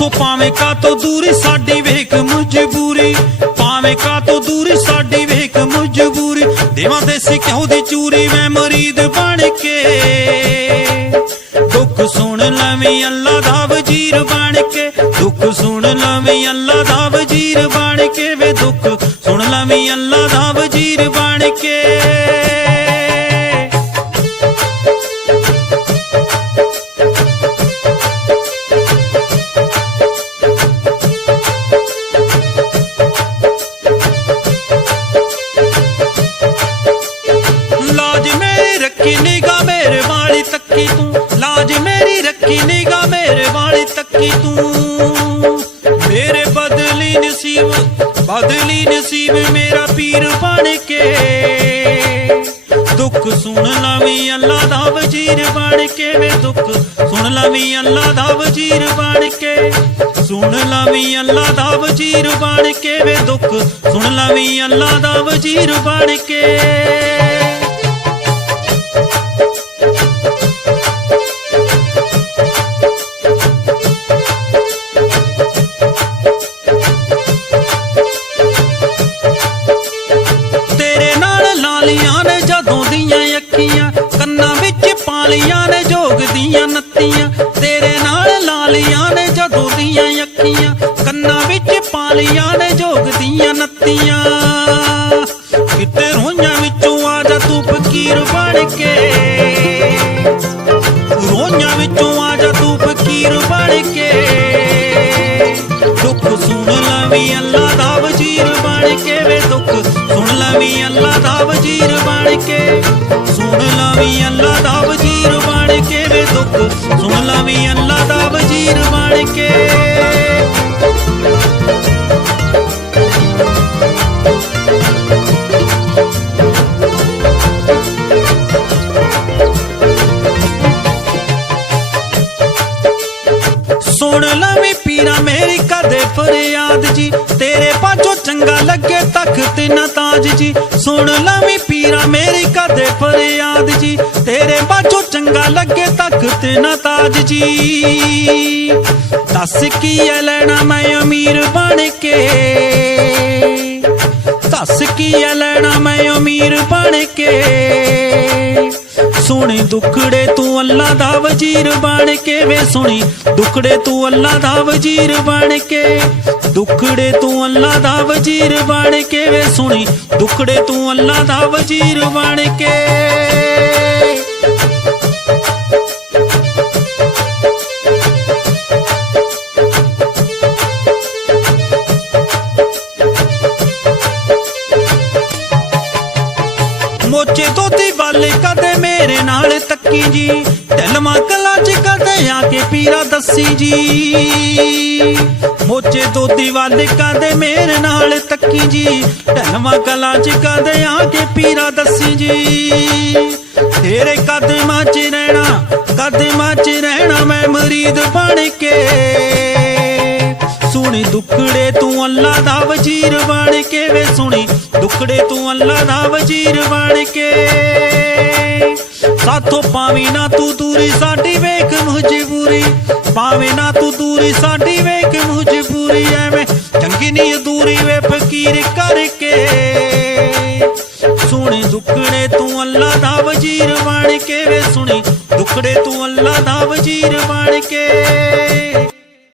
ਭਾਵੇਂ ਕਾ ਤੋਂ ਦੂਰੀ ਸਾਡੀ ਵੇਖ ਮਜਬੂਰੀ, ਭਾਵੇਂ ਕਾ ਤੋਂ ਦੂਰੀ ਸਾਡੀ ਵੇਖ ਮਜਬੂਰੀ, ਦੇਵਾਂ ਦੇਸੀ ਘਿਓ ਦੀ ਚੂਰੀ ਮੈਂ ਮਰੀਦ ਬਣ ਕੇ। ਦੁੱਖ ਸੁਣ ਲਵੀਂ ਅੱਲਾ ਦਾ ਵਜ਼ੀਰ ਬਣ ਕੇ, ਦੁੱਖ ਸੁਣ ਲਵੀਂ ਅੱਲਾ ਦਾ ਵਜ਼ੀਰ ਬਣ ਕੇ ਵੇ ਦੁੱਖ ਸੁਣ ਲਵੀਂ ਅੱਲਾ ਬਦਲੀ ਮੇਰਾ ਪੀਰ ਬਣ ਕੇ। ਦੁੱਖ ਸੁਣ ਲਵੀ ਅੱਲਾ ਦਾ ਵਜ਼ੀਰ ਬਣ ਕੇ ਵੇ ਦੁੱਖ। ਸੁਣ ਲਵੀ ਅੱਲਾ ਦਾ ਵਜ਼ੀਰ ਬਣ ਕੇ। ਸੁਣ ਲਵੀਂ ਅੱਲਾ ਦਾ ਵਜ਼ੀਰ ਬਣ ਕੇ ਵੇ ਦੁੱਖ। ਸੁਣ ਲਵੀ ਅੱਲਾ ਦਾ ਵਜ਼ੀਰ ਬਣ ਕੇ। ਜੋਗ ਦੀਆਂ ਨੱਤੀਆਂ, ਤੇਰੇ ਨਾਲ ਲਾਲੀਆਂ ਨੇ ਜਦੋਂ ਦੀਆਂ ਅੱਖੀਆਂ, ਕੰਨਾਂ ਵਿੱਚ ਪਾਲੀਆਂ ਨੇ ਜੋਗ ਦੀਆਂ ਨੱਤੀਆਂ। ਕਿਤੇ ਰੋਈਆਂ ਵਿੱਚੋਂ ਆ ਜਾ ਤੂੰ ਫਕੀਰ ਬਣ ਕੇ। ਰੋਈਆਂ ਵਿੱਚੋਂ ਆ ਜਾ ਤੂੰ ਫਕੀਰ ਬਣ ਕੇ। ਦੁੱਖ ਸੁਣ ਲਵੀ ਅੱਲਾ ਦਾ ਵਜ਼ੀਰ ਬਣ ਕੇ ਵੇ ਦੁੱਖ। ਸੁਣ ਲਵੀ ਅੱਲਾ ਦਾ ਵਜ਼ੀਰ ਬਣ ਕੇ। ਸੁਣ ਲਵੀਂ ਸੁਣ ਅੱਲਾ ਦਾ ਵਜ਼ੀਰ ਬਣ ਕੇ। ਸੁਣ ਲਵੀਂ ਪੀਰਾ ਮੇਰੀ ਕਦੇ ਫਰਿਆਦ ਜੀ। ਤੇਰੇ ਪਾਛੋ ਚੰਗਾ ਲੱਗੇ ਤਖਤ ਨਾ ਤਾਜ ਜੀ। ਸੁਣ ਲਵੀਂ ਪੀਰਾ ਮੇਰੀ ਕਦੇ ਫਰਿਆਦ ਜੀ। ਤੇਰੇ ਪਾਛੋ ਚੰਗਾ ਲੱਗੇ ਤਖਤ ਨਾ ਜੀ। ਦੱਸ ਕੀ ਐ ਲੈਣਾ ਮੈਂ ਅਮੀਰ ਬਣ ਕੇ? ਦੱਸ ਕੀ ਐ ਲੈਣਾ ਮੈਂ ਅਮੀਰ ਬਣ ਕੇ? ਸੁਣੀ ਦੁਖੜੇ ਤੂੰ ਅੱਲਾ ਦਾ ਵਜ਼ੀਰ ਬਣ ਕੇ ਵੇ ਸੁਣੀ। ਦੁਖੜੇ ਤੂੰ ਅੱਲਾ ਦਾ ਵਜ਼ੀਰ ਬਣ ਕੇ। ਦੁਖੜੇ ਤੂੰ ਅੱਲਾ ਦਾ ਵਜ਼ੀਰ ਬਣ ਕੇ ਵੇ ਸੁਣੀ। ਦੁਖੜੇ ਤੂੰ ਅੱਲਾ ਦਾ ਵਜ਼ੀਰ ਬਣ ਕੇ। ਮੋਚੇ ਵਾਲੇ ਕਦੇ ਮੇਰੇ ਨਾਲ ਤੱਕੀ ਜੀ? ਦਿਲ ਕਲਾ ਚ ਕਦੇ ਆ ਕੇ ਪੀਰਾ ਦੱਸੀ ਜੀ। ਮੋਚੇ ਦੋਤੀ ਵਾਲੇ ਕਦੇ ਮੇਰੇ ਨਾਲ ਤੱਕੀ ਜੀ? ਦਿਲ ਮਾ ਕਲਾ ਚ ਕਦੇ ਆ ਕੇ ਪੀਰਾ ਦੱਸੀ ਜੀ। ਤੇਰੇ ਕਦਮਾਂ 'ਚ ਰਹਿਣਾ, ਕਦਮਾਂ 'ਚ ਰਹਿਣਾ ਮੈਂ ਮਰੀਦ ਬਣ ਕੇ। ਸੁਣੀ, ਦੁੱਖੜੇ ਤੂੰ ਅੱਲਾ ਦਾ ਵਜ਼ੀਰ ਬਣ ਕੇ ਵੇ ਸੁਣੀ। ਦੁੱਖੜੇ ਤੂੰ ਅੱਲਾ ਦਾ ਵਜ਼ੀਰ ਬਣ ਕੇ। ਸਾਥੋਂ ਪਾਵੀ ਨਾ ਤੂੰ ਦੂਰੀ ਸਾਡੀ ਵੇਖ ਮਜਬੂਰੀ ਪਾਵੇਂ ਨਾ ਤੂੰ ਦੂਰੀ ਸਾਡੀ ਵੇਖ ਮਜਬੂਰੀ, ਐਵੇਂ ਚੰਗੀ ਨਹੀਂ ਦੂਰੀ ਵੇ ਫਕੀਰ ਕਰਕੇ। ਸੁਣੀ, ਦੁੱਖੜੇ ਤੂੰ ਅੱਲਾ ਦਾ ਵਜ਼ੀਰ ਬਣ ਕੇ ਵੇ ਸੁਣੀ। ਦੁੱਖੜੇ ਤੂੰ ਅੱਲਾ ਦਾ ਵਜ਼ੀਰ ਬਣ ਕੇ।